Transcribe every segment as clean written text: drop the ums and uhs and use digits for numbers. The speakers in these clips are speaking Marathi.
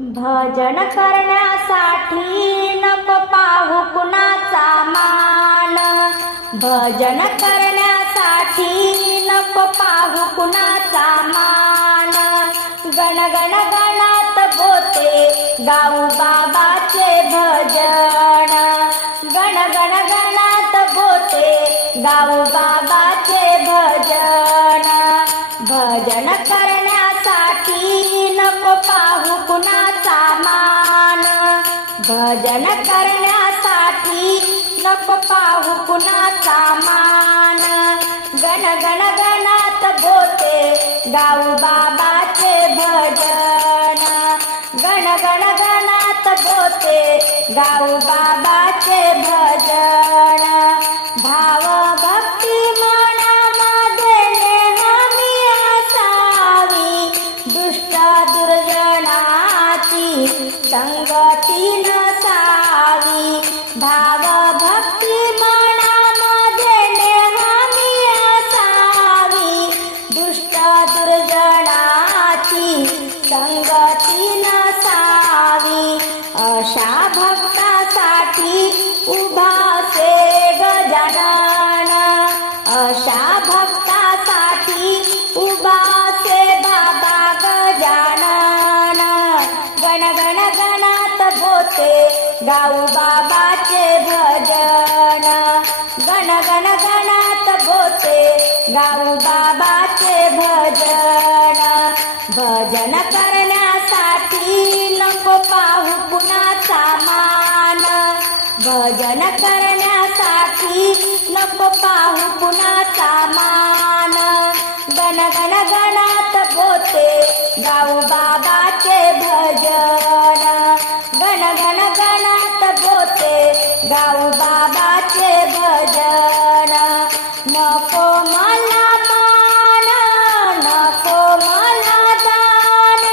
भजन करण्यासाठी नको पाहू कुणाचा मान. भजन करण्यासाठी नको पाहू कुणाचा मान. गण गण गणात बोते गाऊ बाबाचे भजन. गण गण गणात बोते गाऊ बाबाचे भजन. भजन करण्यासाठी नको पाहू कुणाचा मान. भजन करण्यासाठी नको पाहू कुणाचा मान. गण गण गणात बोते गाऊ बाबाचे भजन. गण गण गणात बोते गाऊ बाबाचे भजन. भाव भक्ती मनामध्ये नेहमी असावी. दुष्ट दुर्जनाची संगती नसावी. भाव भक्ती मनामध्ये नेहमी असावी. दुष्ट दुर्जनाची संगती नसावी. अशा भक्तासाठी उभा से गजानन. अशा भक्तासाठी उभा से बाबा गजानन. गण गण गणात बोते गाऊ बाबाचे भजन. गण गण गणात बोते गाऊ बाबाचे भजन. भजन करण्यासाठी नको पाहू कुणाचा मान. भजन करण्यासाठी नको पाहू कुणाचा मान. गण गण गणात बोते गाऊ बाबाचे भजन. गण गण गणात बोते गाऊ बाबाचे भजन. नको मला मान, नको मला दान,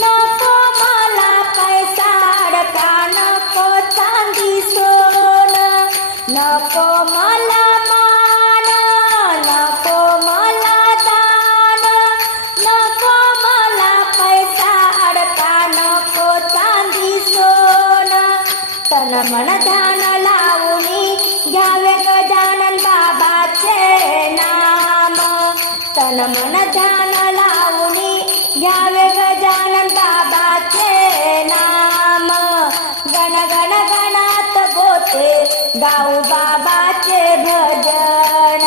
नको मला पैसा अडका, नको चांदी सोन. नको मला मान, नको मला दान, नको मला पैसा अडका, नको चांदी सोन. तन मन ध्यान लावूनी घ्यावे गजानन बाबाचे नाम. तन मन ध्यान लावूनी घ्यावे गजानन बाबाचे नाम. गण गण गणात बोते गाऊ बाबाचे भजन.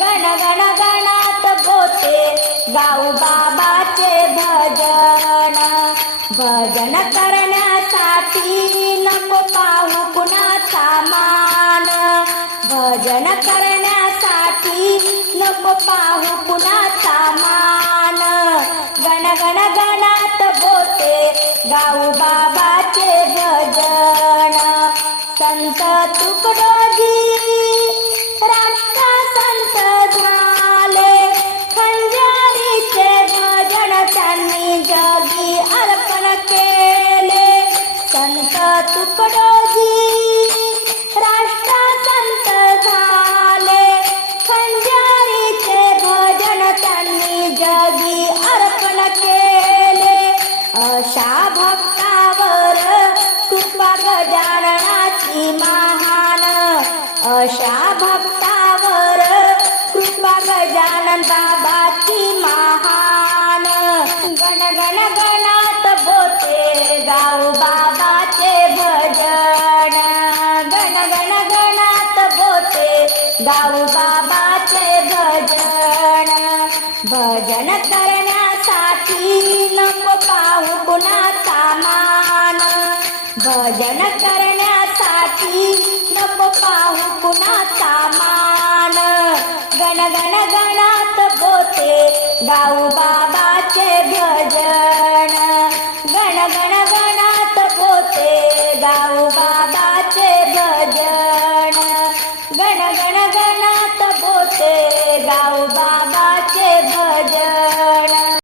गण गण गणात बोते गाऊ बाबाचे भजन. भजन करण्यासाठी नको पाहू कुणाचा मान. भजन करण्यासाठी नको पाहू कुणाचा मान. गण गण गणात बोते गाऊ बाबाचे भजन. संत तुकडोजी राष्ट्र संत झाले. खंजारीचे भजन त्यांनी जगी अर्पण केले. संत तुकडोजी राष्ट्र संत झाले. खंजारीचे भजन त्यांनी जगी अर्पण केले. अशा भक्तावर कृपा गजाननाची महान. अशा भक्तावर कृपा गजानन बाबाची महान. गण गण गणात बोते गाऊ बाबाचे भजन. गण गण गणात बोते गाऊ बाबाचे भजन. भजन करण्यासाठी नको पाहू कुणाचा मान. भजन करण्यासाठी नको पाहू कुणाचा मान. गण गण गणात बोते गाऊ बाबा